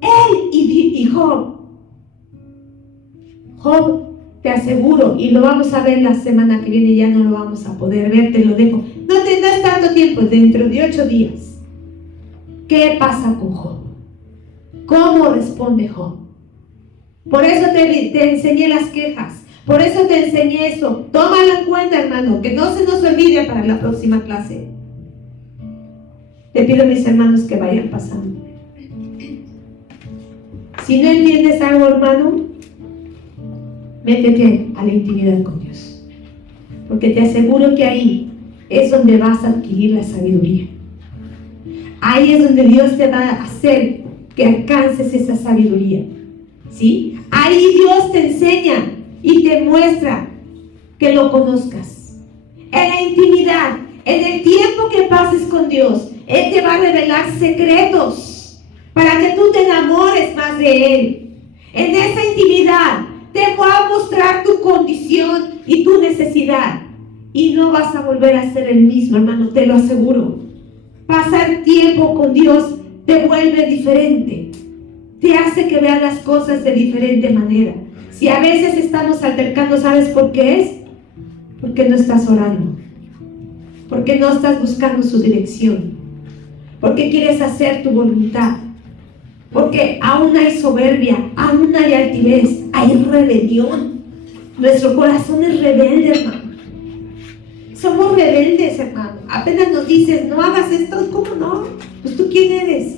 Él y Job. Job, te aseguro, y lo vamos a ver la semana que viene, ya no lo vamos a poder ver, te lo dejo. No tendrás tanto tiempo, dentro de 8 días. ¿Qué pasa con Job? ¿Cómo responde Job? Por eso te enseñé las quejas. Por eso te enseñé eso. Tómalo en cuenta, hermano, que no se nos olvide para la próxima clase. Te pido, mis hermanos, que vayan pasando. Si no entiendes algo, hermano, métete a la intimidad con Dios. Porque te aseguro que ahí es donde vas a adquirir la sabiduría. Ahí es donde Dios te va a hacer que alcances esa sabiduría, ¿sí? Ahí Dios te enseña y te muestra que lo conozcas. En la intimidad, en el tiempo que pases con Dios, Él te va a revelar secretos para que tú te enamores más de Él. En esa intimidad te va a mostrar tu condición y tu necesidad. Y no vas a volver a ser el mismo, hermano, te lo aseguro. Pasar tiempo con Dios te vuelve diferente, te hace que veas las cosas de diferente manera. Si a veces estamos altercando, ¿sabes por qué es? Porque no estás orando, porque no estás buscando su dirección, porque quieres hacer tu voluntad, porque aún hay soberbia, aún hay altivez, hay rebelión. Nuestro corazón es rebelde, hermano. Somos rebeldes, hermano. Apenas nos dices, no hagas esto, ¿cómo no? Pues tú, ¿quién eres?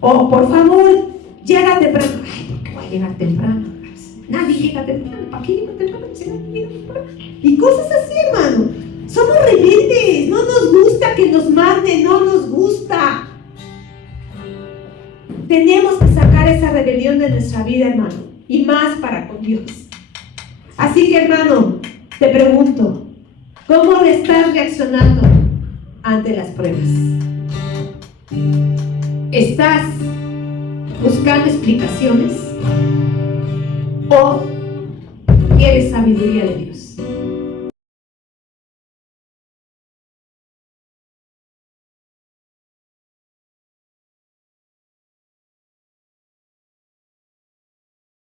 O por favor, llega temprano. Ay, ¿por qué voy a llegar temprano? Nadie llega temprano. ¿Para qué llega temprano? Si nadie llega temprano. Y cosas así, hermano. Somos rebeldes. No nos gusta que nos manden. No nos gusta. Tenemos que sacar esa rebelión de nuestra vida, hermano. Y más para con Dios. Así que, hermano, te pregunto, ¿cómo estás reaccionando ante las pruebas? ¿Estás buscando explicaciones? ¿O quieres sabiduría de Dios?